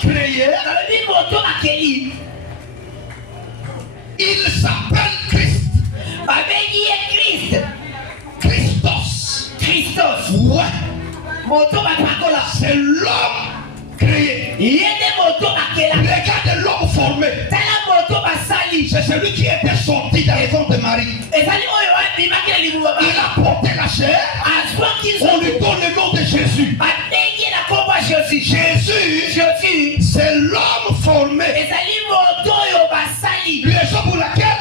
créé, il s'appelle Christ. Christos. Ouais. C'est l'homme créé. Regarde l'homme formé. C'est celui qui était sorti dans les ventres de Marie. Il a porté la chair. On lui donne le nom de Jésus. Jésus, c'est l'homme formé. Raison pour laquelle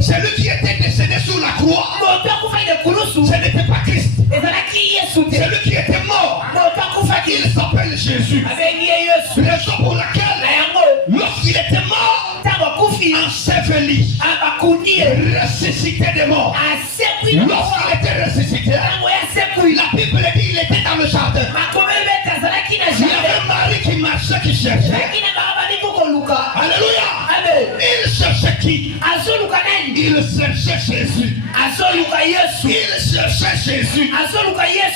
celui qui était décédé sur la croix, ce n'était pas Christ. Celui qui était mort, il s'appelle Jésus. Raison pour laquelle lorsqu'il était mort, enseveli, ressuscité des morts. Lorsqu'il était ressuscité, la Bible dit qu'il était dans le jardin. Il y avait Marie qui marchait, qui cherchait. Alléluia. Il cherchait qui? Il cherchait Jésus. Il cherchait Jésus.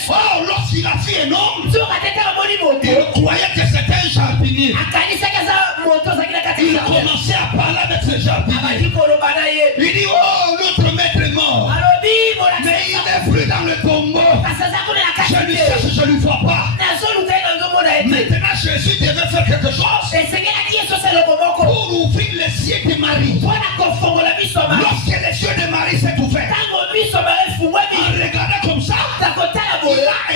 Oh, lorsqu'il a vu un homme, il croyait que c'était un jardinier. Il commençait à parler avec ce jardinier. Il dit, oh, notre maître est mort. Mais il est pris dans le tombeau. Je lui cherche, je ne lui vois pas. Maintenant, Jésus devait faire quelque chose pour ouvrir les yeux de Marie. Lorsque les yeux de Marie s'est ouverts, en regardant comme ça,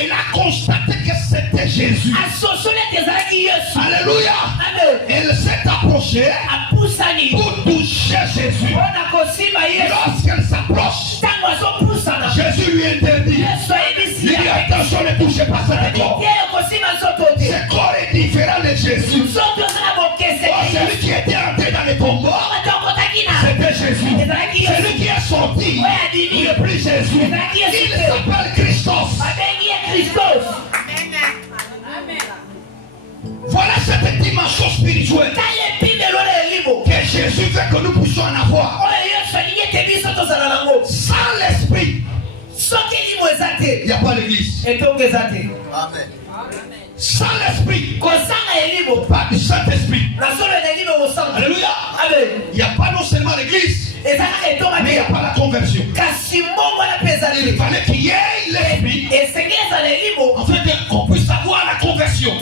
il a constaté que c'était Jésus. Alléluia. Elle s'est approchée pour toucher Jésus. Lorsqu'elle s'approche, Jésus lui interdit. Il dit attention, ne touchez pas cet corps. Ce corps est différent de Jésus. Oh, celui qui était entré dans le tombeau, c'était Jésus. Celui qui est sorti, il n'est plus Jésus. Il s'appelle Christos. Voilà cette dimension spirituelle que Jésus veut que nous puissions en avoir. Sans l'esprit, il n'y a pas l'église. Amen. Sans l'esprit, pas du Saint-Esprit. Alléluia. Il n'y a pas non seulement l'église, mais il n'y a pas la conversion. Il fallait qu'il y ait l'esprit afin qu'on puisse avoir la conversion.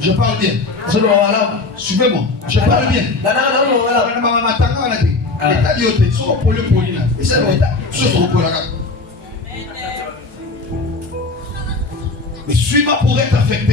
Je parle bien. Suivez-moi. Je parle bien. Mais suis-moi pour être affecté.